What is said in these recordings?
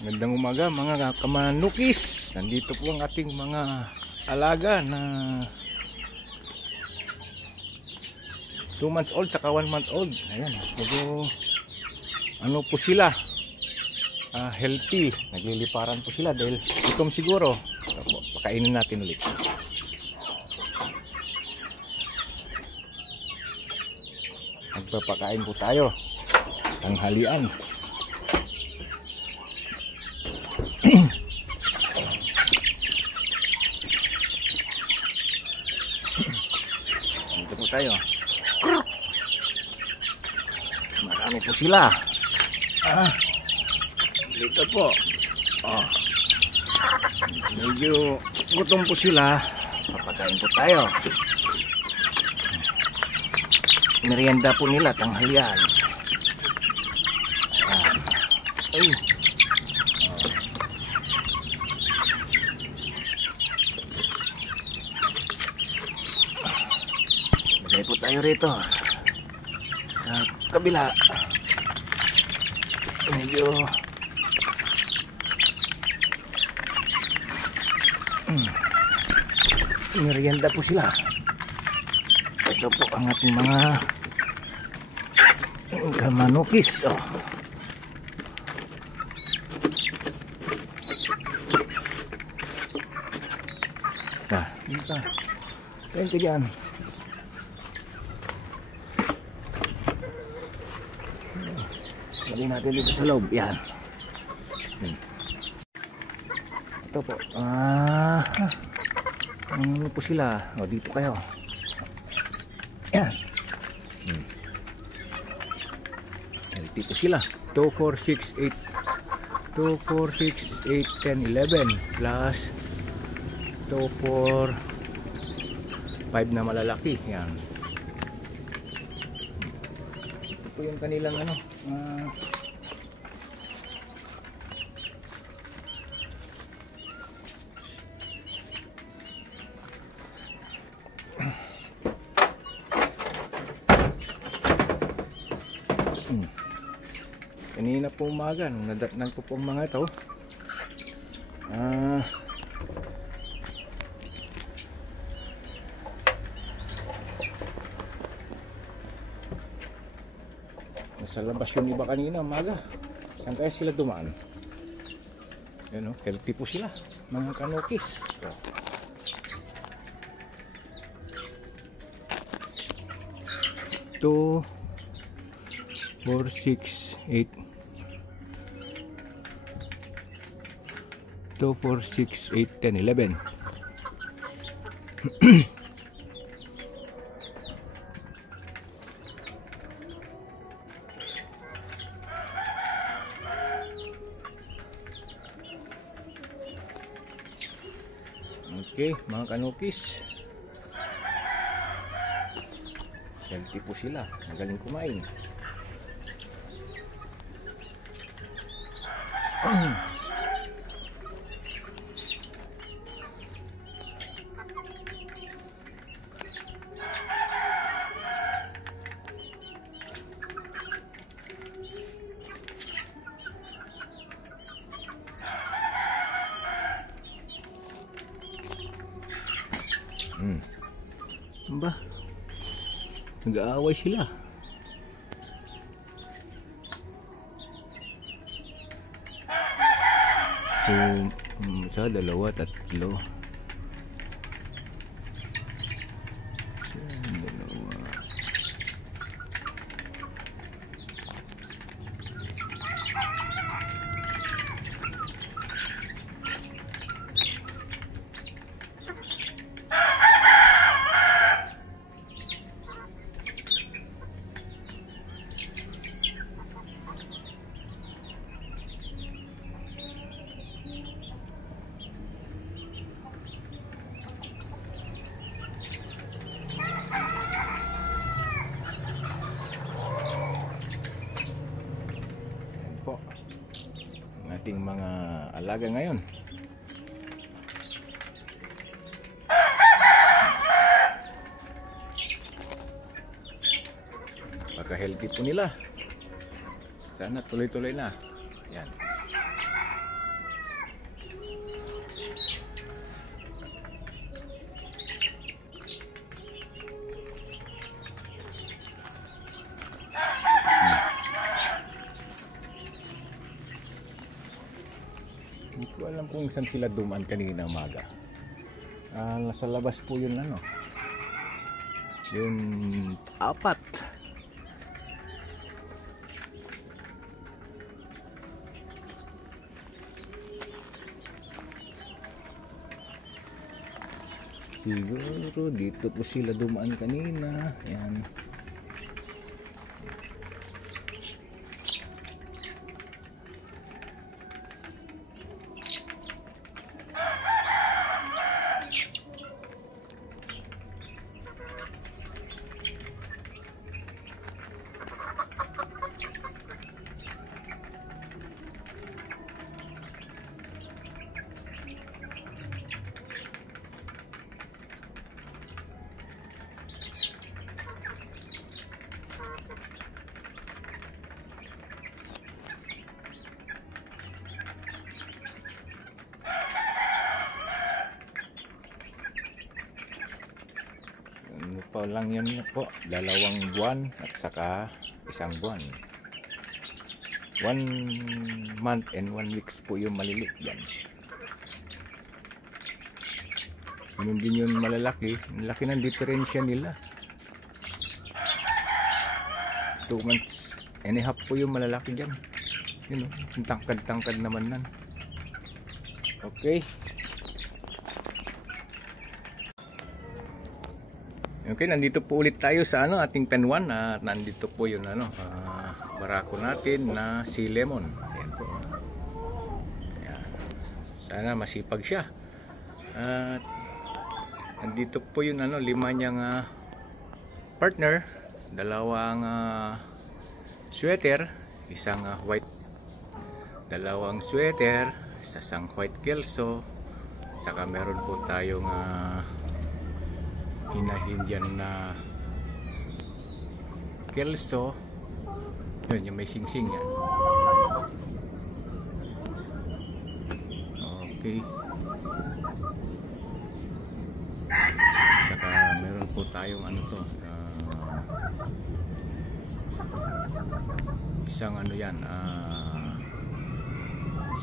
Magandang umaga mga kamanukis. Nandito po ang ating mga alaga na 2 months old saka 1 month old. Ayan, medyo ano po sila, healthy. Nagliliparan po sila dahil gutom siguro. Pakainin natin ulit. Magpapakain po tayo tanghalian. Dito po tayo. Marami po sila. Dito po. Medyo gutom po sila. Papakain po tayo. Merienda po nila tanghalian. Ay. Lagay po tayo rito sa kabila. Medyo merienda po sila. Ito po ang ating mga kamanukis. Dito. Ayan ka dyan. Lagay natin dito sa loob. Yan. Ito po. Ano po sila? Dito kayo. Yan. Healthy po sila. 2, 4, 6, 8 2, 4, 6, 8, 10, 11 plus 2, 4, 5 na malalaki. Yan. Ito po yung kanilang ano, kanina po umaga nung nadatnan ko po ang mga ito, nasa labas yung iba kanina umaga. Saan kaya sila dumaan? Yan, healthy po sila mga kanukis. 2, 4, 6, 8 2, 4, 6, 8, 10, 11 Okay, mga kanukis, healthy po sila, magaling kumain. Ba? Nag-aaway sila. So, isa, dalawa, tatlo. Isa, dalawa. Ating mga alaga ngayon. Pagka-healthy po nila. Sana tuloy-tuloy na. Yan. Hindi ko alam kung saan sila dumaan kanina umaga. Nasa labas po yun ano. Yung apat. Siguro dito po sila dumaan kanina. Ayan. Ano pa lang yan po, 2 buwan at saka 1 buwan. 1 month and 1 weeks po yung maliliit yan. Yun din yung malalaki. Laki ng diferensya nila. 2 months and a half po yung malalaki dyan. Yun o, yung tangkad-tangkad naman nan. Okay. Okay, nandito po ulit tayo sa ating pen 1 at nandito po yung barako natin na si Lemon. Ayan po. Ayan. Sana masipag siya. At nandito po yung 5 niyang partner, 2 sweater, isang white, 2 sweater, isang white kelso, saka meron po tayong hinahin dyan na kelso. Yun, yung may sing-sing yan. Okay. Saka meron po tayong isang yan,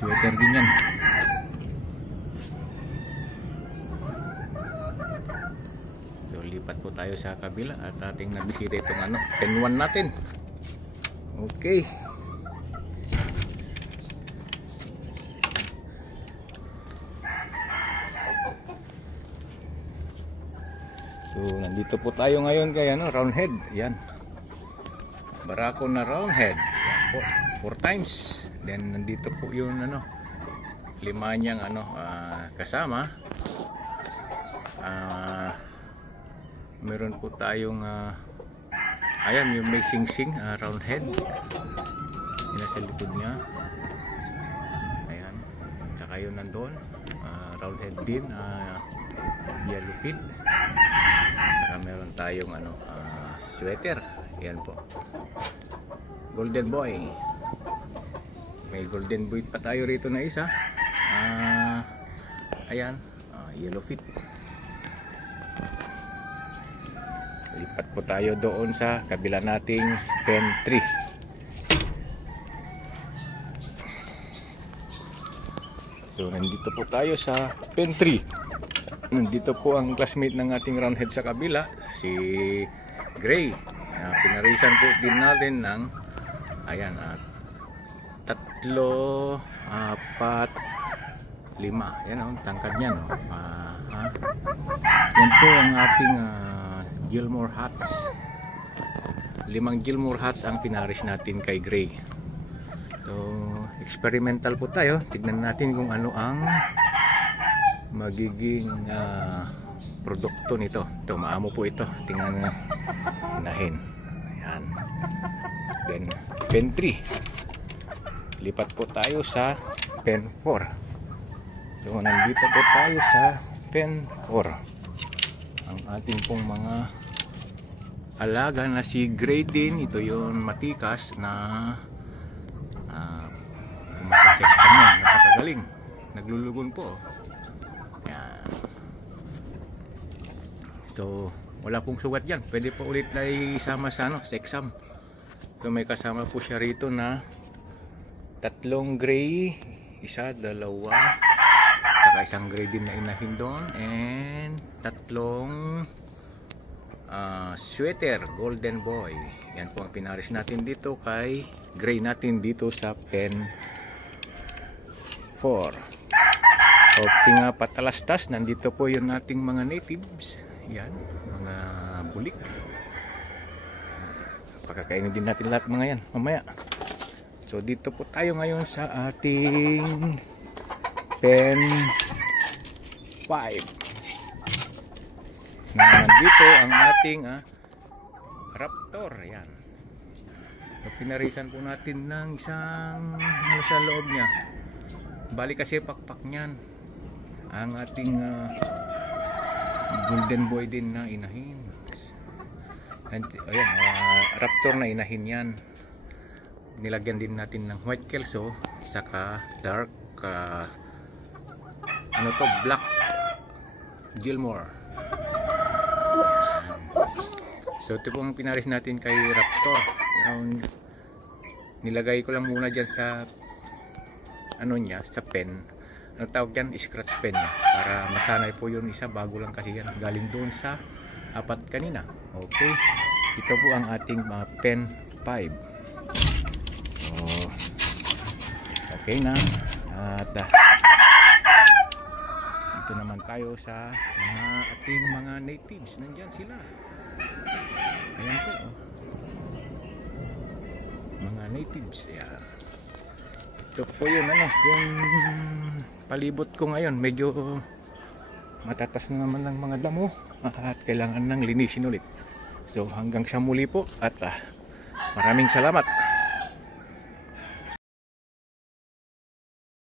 sweater din yan. Lipat po tayo sa kabila at ating nabisita itong pen 1 natin. Okay. So nandito po tayo ngayon kay round head. Yan. Barako na round head. Yan po. 4 times. Then nandito po yung 5 niyang kasama. Meron po tayong ayan, yung may sing-sing round head. Yung nasa likod niya. Ayan. Saka yun nandun. Round head din. Yellow feed. Saka meron tayong sweater. Ayan po. Golden boy. May golden boy pa tayo rito na isa. Ayan. Yellow feed. Lipat po tayo doon sa kabila nating pen 3. So nandito po tayo sa pen 3. Nandito po ang classmate ng ating roundhead sa kabila, si Gray. Pinarisan po din natin ng ayan, 3, 4, 5. Yan ang tangkad niyan. Yan po ang ating Gilmore hats. 5 Gilmore hats ang pinaris natin kay Gray. So experimental po tayo. Tignan natin kung ano ang magiging produkto nito. Ito, maamo po ito. Tingnan nahin. Ayan. Then pen 3. Lipat po tayo sa pen 4. So nandito po tayo sa pen 4. Ang ating pong mga alaga na si Gray din. Ito yung matikas na makaseksan niya, napakagaling, naglulugon po. Yan. So wala pong sugat dyan, pwede po ulit na isama sa exam. So may kasama po siya rito na 3 gray, isa, dalawa, saka isang gray din na inahin doon, and tatlong sweater golden boy. Yan po ang pinaris natin dito kay gray natin dito sa pen 4. Okay nga patalastas, nandito po yung ating mga natives. Yan, mga bulik. Pakakainin din natin lahat mga yan mamaya. So dito po tayo ngayon sa ating pen 5. Nandito ang ating raptor. Yan. So, pinarisan po natin ng isang sa loob niya. Bali kasi pakpak niyan ang ating golden boy din na inahin. Ayan, raptor na inahin yan. Nilagyan din natin ng white kelso saka dark black Gilmore. So ito pong pinaris natin kay raptor. Nilagay ko lang muna dyan sa sa pen. Ano tawag dyan? Scratch pen niya. Para masanay po yun isa. Bago lang kasi yan. Galing doon sa 4 kanina. Okay. Ito po ang ating pen 5. So, okay na. At ito naman tayo sa ating mga natives. Nandyan sila. Ayan po. Mga natives. Ayan. Ito po yun, yung palibot ko ngayon. Medyo matatas na naman ng mga damo. At kailangan ng linisin ulit. So hanggang sa muli po. At maraming salamat.